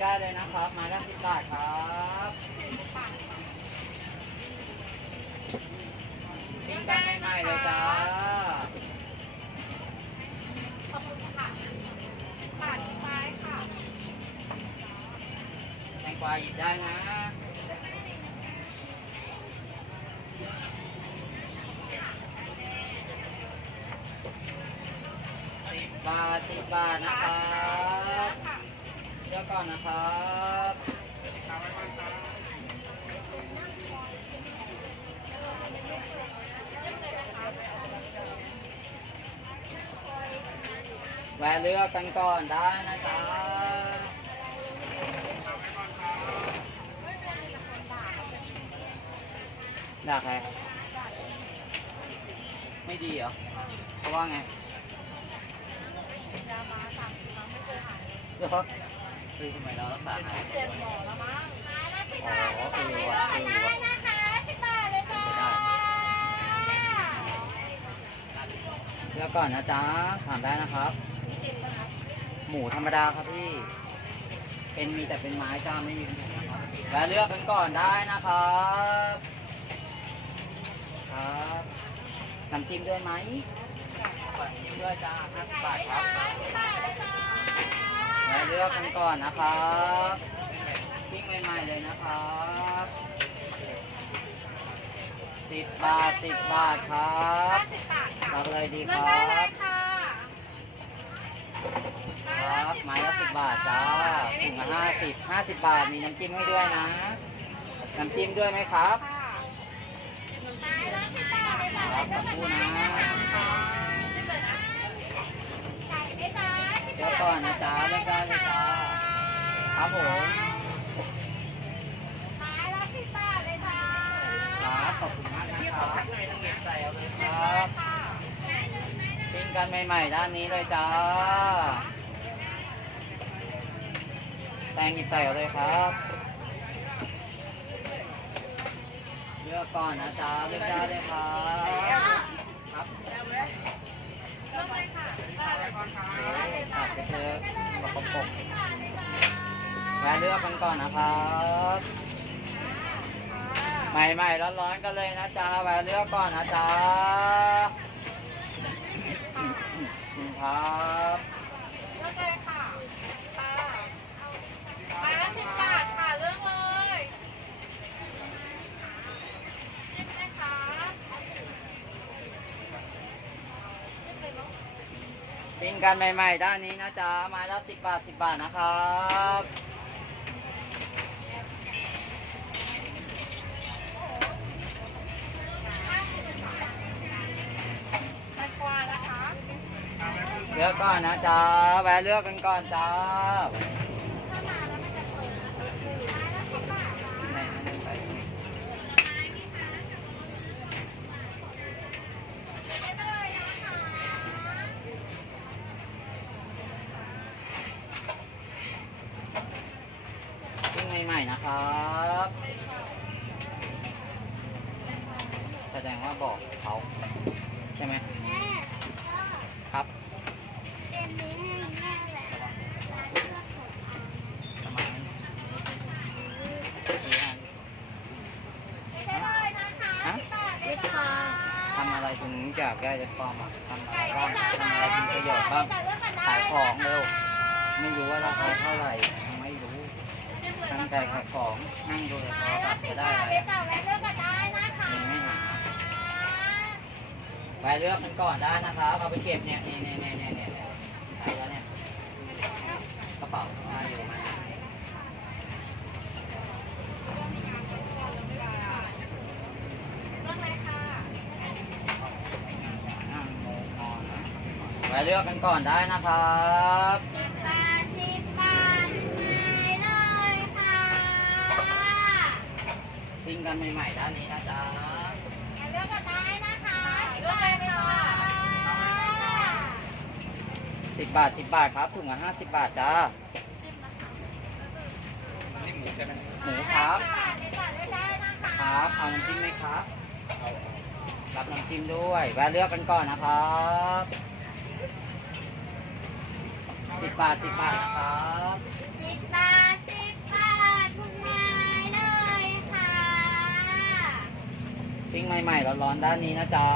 ใกล้เลยนะครับ มาละสิบบาทครับปิ้งกันใหม่ๆเลยจ้าขอบคุณค่ะบาทไม้ายค่ะแตงกวาหยิบได้นะสิบบาทสิบบาทนะครับ กก่อนนะครับแวะเลือกกันก่อนได้นะจ๊ะด่าใครไม่ดีเหรอเพราะว่าไงยามาสั่งมาไม่เคยหาย เหรอ คือทำไมเรารักษาหายเจ็บหมอแล้วมั้งม้ละสิบบาทเออว่ะเออว่ะนะคะสิบบาทเลยจ้าเลือกก่อนนะจ๊ะถามได้นะครับ หมูธรรมดาครับพี่ เป็นมีแต่เป็นไม้จ้าไม่มีหมูนะครับและเลือกกันก่อนได้นะครับ ครับน้ำจิ้มด้วยไหมน้ำจิ้มด้วยจ้า50บาสิบบาทเลยจ้าและ เลือกกันก่อนนะครับปิ้งใหม่ๆเลยนะครับสิบบาทสิบบาทครับห้าสิบบาทค่ะรับเลยดีคเลือกรัได้เลยบ ค่ะครับไม้ละสิบบาทจ้าถุงละห้าสิบห้าสิบบาท มีน้ำจิ้มให้ด้วยนะ น้ำจิ้มด้วยไหมครับ ค่ะไม้ละสิบบาทเลยจ้าครับขอบคุณนะไก่ไหมจ้าสิบ เดี๋ยว บาท ก่อนนะจ๊ะเลือกได้เลยจ้าครับผมไม้ละสิบบาทเลยจ้าครับขอบคุณมากนะครับเก็บใส่เอาเลยครับค่ะปิ้งกันใหม่ๆด้านนี้เลยจ้าแตงหยิบใส่เอาเลยครับเลือกก่อนนะจ๊ะเลือกได้เลยครับครับเลื อกเลยค่ะอาจจะเจอประกบปกแวะเลือกกันก่อนนะครับใหม่ๆร้อนๆกันเลยนะจ๊ะแวะเลือกก่อนนะจ๊ะครับ เลือกเลยค่ะค่ะไม้ละสิบบาทค่ะเลือกเลยจิ้มเลยค่ะ ปิ้ง กันใหม่ ๆ ด้านนี้นะจ๊ะไม้ละสิบบาทสิบบาทนะครับเลือกก่อนนะจ๊ะแวะเลือกกันก่อนจ้า ปิ้งใหม่ๆนะครับแสดงว่าบอกเขาใช่ไหมแม่ครับเกมนี้ให้แม่แหละร้านเลือกของอันประมาณนั้นไม่ได้เลยนะคะสิบบาทเลยค่ะทำอะไรถึงอยากได้เล็บปลอมอะทำอะไรบ้างทำอะไรมีประโยชน์บ้างขายของเร็วไม่รู้ว่าราคาเท่าไหร่ยังไม่รู้ ตั้งใจขายของนั่งดูโทรศัละพท์จะได้บาอะไรเลือกกันได้นะคะยังไม่หาไปเลือกมันก่อนได้นะครับเอาไปเก็บเนี่ยเนี่ยเนี่ยเนี่ยเนี่ยเนี่ยใช่แล้วเนี่ยกระเป๋ามาอยู่มาเลือยค่นะไปเลือกกันก่อนได้นะครับ กันใหม่ๆด้านนี้นะจ๊ะเลือกกันได้นะคะสิบบาทเลยค่ะสิบบาทสิบบาทครับถุงละห้าสิบบาทจ้านี่หมูใช่ไหมหมูครับสิบบาทได้ได้นะคะครับเอาน้ำจิ้มไหมครับรับน้ำจิ้มด้วยแวะเลือกกันก่อนนะครับสิบบาทสิบบาทนะครับ ปิ้งใหม่ๆร้อนๆด้านนี้นะจ๊ะ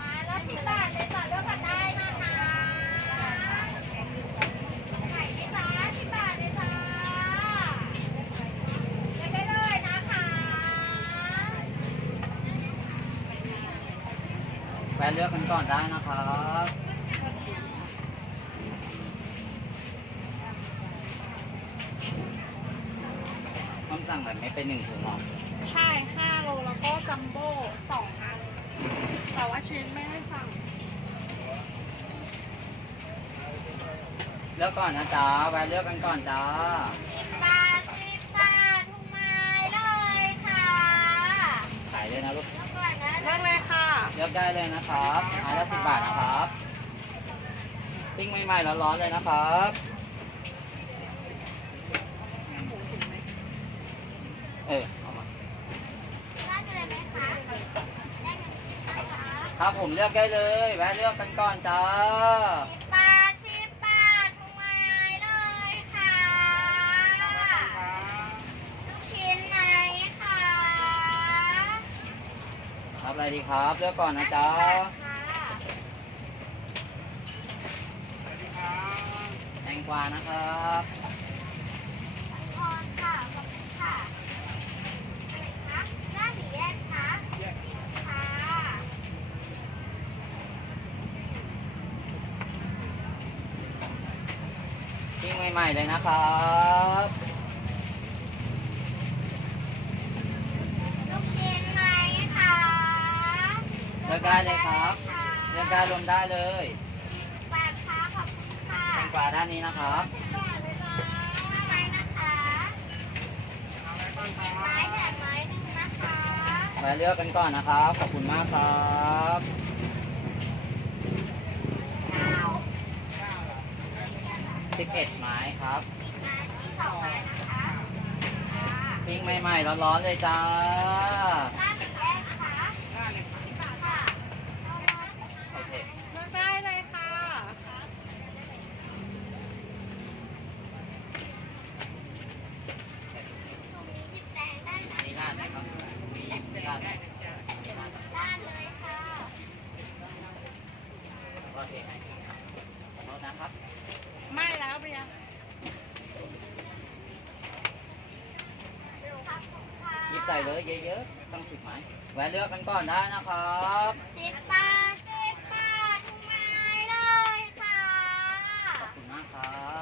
มาแล้วสิบบาทเลยจ้ะเลือกกันได้นะคะไข่ไหมจ๊ะสิบบาทเลยจ้าเลือกได้เลยนะคะแวะเลือกกันก่อนได้นะครับ ต้อง สั่งแบบไม่เป็นหนึ่งถุงหรอกใช่ห้าโลแล้วก็จัมโบ้สองอัน แต่ว่าชิ้นไม่ได้สั่งเลือกก่อนนะจ๊ะแวะเลือกกันก่อนจ้าบาทสิบบาททุกไม้เลยค่ะขายเลยนะลูก แล้วก่อนนะเลือกเลยค่ะเลือกได้เลยนะครับไม้ละสิบบาทนะครับ ปิ้งใหม่ๆร้อนๆเลยนะครับ ออเอามาได้เลยไหมคะได้ไหมคะครับผมเลือกได้เลยแวะเลือกกันก่อนจ้าสิบบาทสิบบาททุกไม้เลยค่ะ ลูกชิ้นไหมคะครับอะไรดีครับเลือกก่อนนะจ๊ะค่ะแตงกวานะครับ พรค่ะ ขอบคุณค่ะอะไรคะหน้าหมีแยกคะค่ะ ปิ้งใหม่ๆเลยนะครับลูกชิ้นไหมคะเลือกได้เลยครับเลือกได้รวมได้เลยบาทค่ะขอบคุณค่ะแตงกวาด้านนี้นะครับสิบบาทเลยนะไม้นะคะสิบไม้แถมไม้หนึ่งนะคะแวะเลือกกันก่อนนะครับ ขอบคุณมากครับ เก้า 11ไม้ครับไม้ที่สองไม้นะคะค่ะปิ้งใหม่ๆร้อนๆเลยจ้า เลยเยอะๆต้องสิบไม้แหวนเลือกกันก่อนได้นะครับสิบบาทสิบบาททุกไม้เลยค่ะ ขอบคุณมากครับ